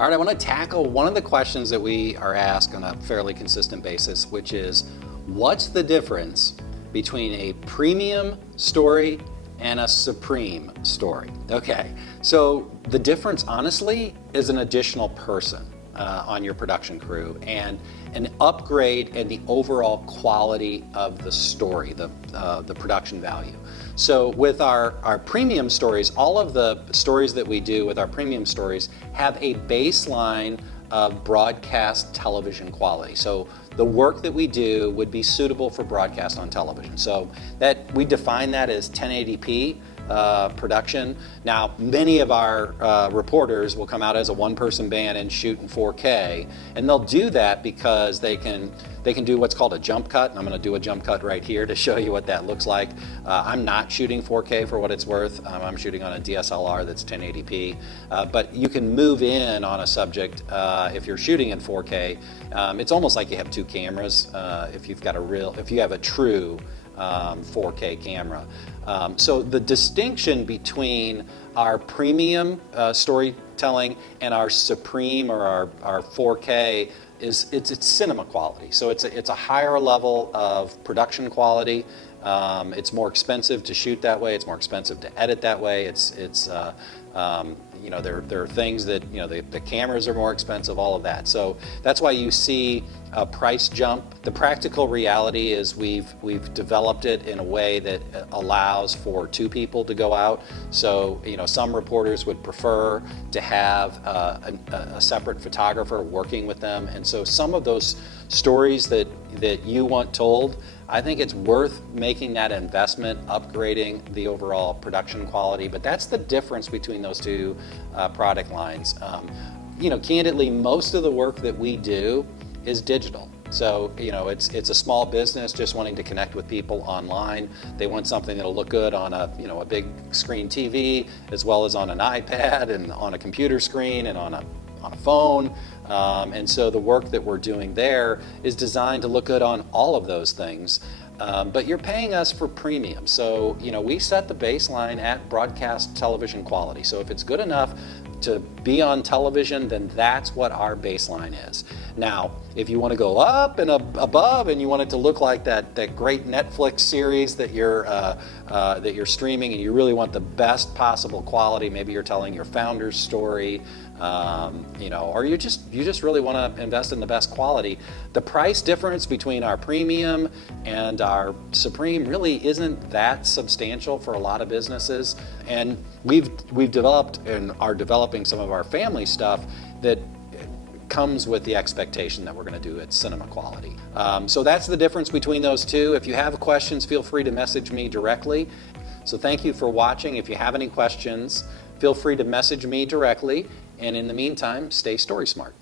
All right, I want to tackle one of the questions that we are asked on a fairly consistent basis, which is, what's the difference between a premium story and a supreme story? Okay, so the difference, honestly, is an additional person on your production crew and an upgrade in the overall quality of the story, the production value. So with our premium stories, all of the stories that we do with our premium stories have a baseline of broadcast television quality. So the work that we do would be suitable for broadcast on television. So that we define that as 1080p production. Now, many of our reporters will come out as a one-person band and shoot in 4K, and they'll do that because they can do what's called a jump cut, and I'm going to do a jump cut right here to show you what that looks like. I'm not shooting 4K for what it's worth. I'm shooting on a DSLR that's 1080p, but you can move in on a subject if you're shooting in 4K. It's almost like you have two cameras if you have a true 4K camera. So the distinction between our premium storytelling and our supreme or our 4K is it's cinema quality. So it's a higher level of production quality. It's more expensive to shoot that way. It's more expensive to edit that way. There are things that, the cameras are more expensive, all of that. So that's why you see a price jump. The practical reality is we've developed it in a way that allows for two people to go out. So, some reporters would prefer to have a separate photographer working with them. And so some of those stories that you want told, I think it's worth making that investment, upgrading the overall production quality. But that's the difference between those two product lines. Candidly, most of the work that we do is digital. So, it's a small business just wanting to connect with people online. They want something that'll look good on a big screen TV, as well as on an iPad and on a computer screen and on a phone. And so the work that we're doing there is designed to look good on all of those things. But you're paying us for premium. So, we set the baseline at broadcast television quality. So if it's good enough to be on television, then that's what our baseline is. Now, if you want to go up and above and you want it to look like that great Netflix series that you're streaming, and you really want the best possible quality, maybe you're telling your founder's story, or you just really want to invest in the best quality. The price difference between our premium and our supreme really isn't that substantial for a lot of businesses. And we've developed and are developing some of our family stuff that comes with the expectation that we're going to do it cinema quality. So that's the difference between those two. If you have questions, feel free to message me directly. So thank you for watching. If you have any questions, feel free to message me directly. And in the meantime, stay story smart.